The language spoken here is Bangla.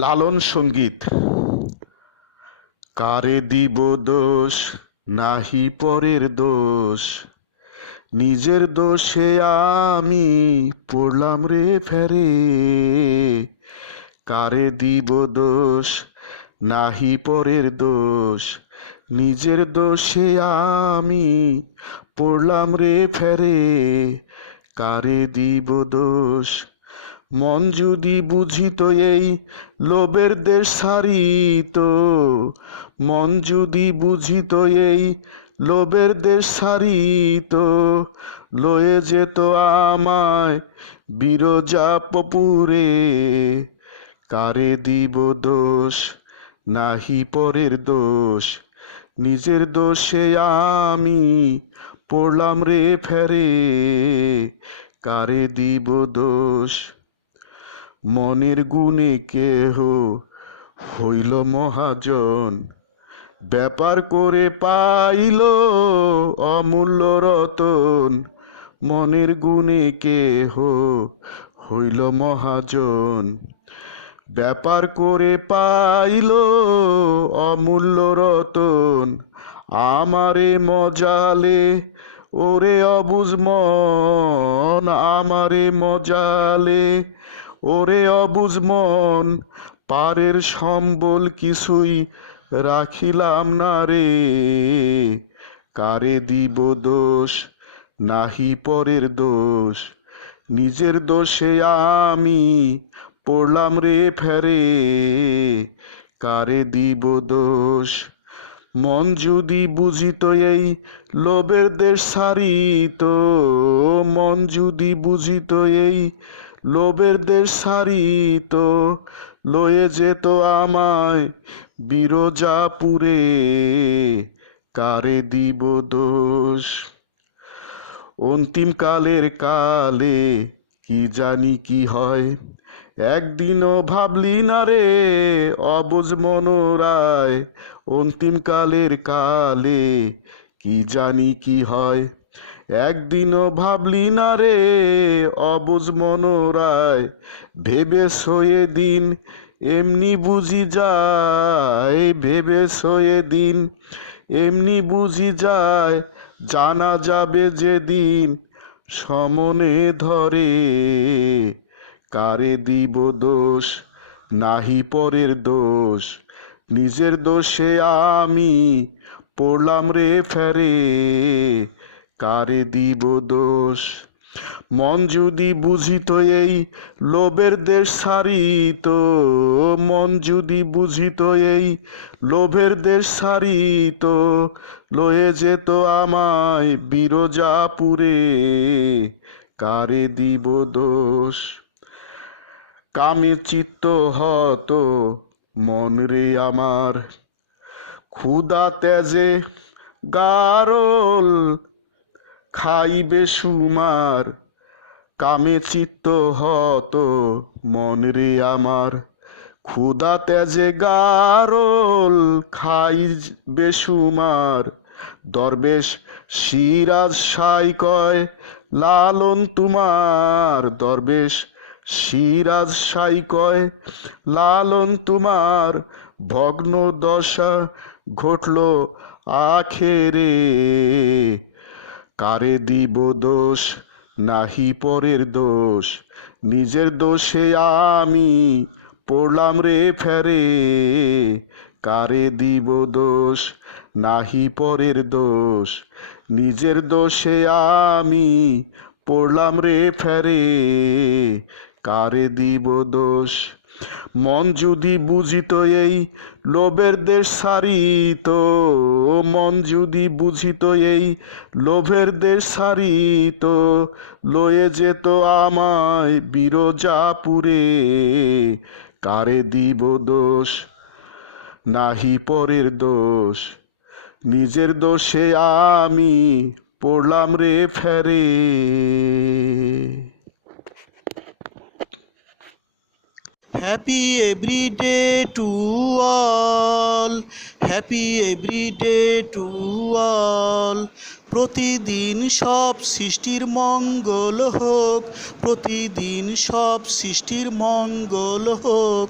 লালন সঙ্গীত। কারে দিব দোষ, নাহি পরের দোষ, নিজের দোষে আমি পড়লাম রে ফেরে। কারে দিব দোষ, নাহি পরের দোষ, নিজের দোষে আমি পড়লাম রে ফেরে। কারে দিব দোষ। মন যদি বুঝিত এই লোভের দেশ ছাড়িত, মন যদি বুঝিত এই লোভের দেশ ছাড়িত, লয়ে যেত আমায় বিরজাপুরে। কারে দিব দোষ, নাহি পরের দোষ, নিজের দোষে আমি পড়লাম রে ফেরে। কারে দিব দোষ। মনের গুণে কেহ হইল মহাজন, ব্যাপার করে পাইল অমূল্য রতন। মনের গুণে কেহ হইল মহাজন, ব্যাপার করে পাইল অমূল্য রতন। আমারে মজালে ওরে অবুঝ মন, আমারে মজালে ওরে অবুঝ মন, পারের সম্বল কিছুই রাখিলাম না রে। কারে দিব দোষ, নাহি পরের দোষ, নিজের দোষে আমি পড়লাম রে ফেরে। কারে দিব দোষ। মন যদি বুঝিত এই লোভের দেশ ছাড়িত, মন যদি বুঝিত এই লোভের দেশ ছাড়িত, লয়ে যেত আমায় বিরজাপুরে। কারে দিব দোষ। অন্তিমকালের কালে কি জানি কি হয়, একদিনও ভাবলি না রে অবুঝ মনোরায়। অন্তিমকালের কালে কি জানি কি হয়, একদিনও ভাবলি না রে অবুঝ মনোরায়। ভেবে সয়ে দিন এমনি বুঝি যায়, ভেবে সয়ে দিন এমনি বুঝি যায়, জানা যাবে যেদিন সমনে ধরে। কারে দিব দোষ, নাহি পরের দোষ, নিজের দোষে আমি পড়লাম রে ফেরে। কারে দিব দোষ। মন যদি বুঝিত এই লোভের দেশ ছাড়িত, মন যদি বুঝিত এই লোভের দেশ ছাড়িত, লয়ে যেত আমায় বিরজাপুরে। কারে দিব দোষ। কামে চিত্ত হত মন রে আমার, ক্ষুধা তেজে গারল খাইবে সুমার। কামে চিত্ত হত মন রে আমার, ক্ষুধা তেজে গারল খাইবে সুমার। দরবেশ সিরাজ সাই কয় লালন তোমার, দরবেশ সিরাজ সাই কয় লালন তোমার, ভগ্ন দশা ঘটল আখেরে। কারে দিব দোষ, নাহি পরের দোষ, নিজের দোষে আমি পড়লাম রে ফেরে। কারে দিব দোষ, নাহি পরের দোষ, নিজের দোষে আমি পড়লাম রে ফেরে। কারে দিব দোষ। মন যদি বুঝিত এই লোভের দেশ ছাড়িত, মন যদি বুঝিত এই লোভের দেশ ছাড়িত, লয়ে যেত আমায় বিরজাপুরে। কারে দিব দোষ, নাহি পরের দোষ, নিজের দোষে আমি পড়লাম রে ফেরে। Happy everyday to all, happy everyday to all. প্রতিদিন সব সৃষ্টির মঙ্গল হোক, প্রতিদিন সব সৃষ্টির মঙ্গল হোক।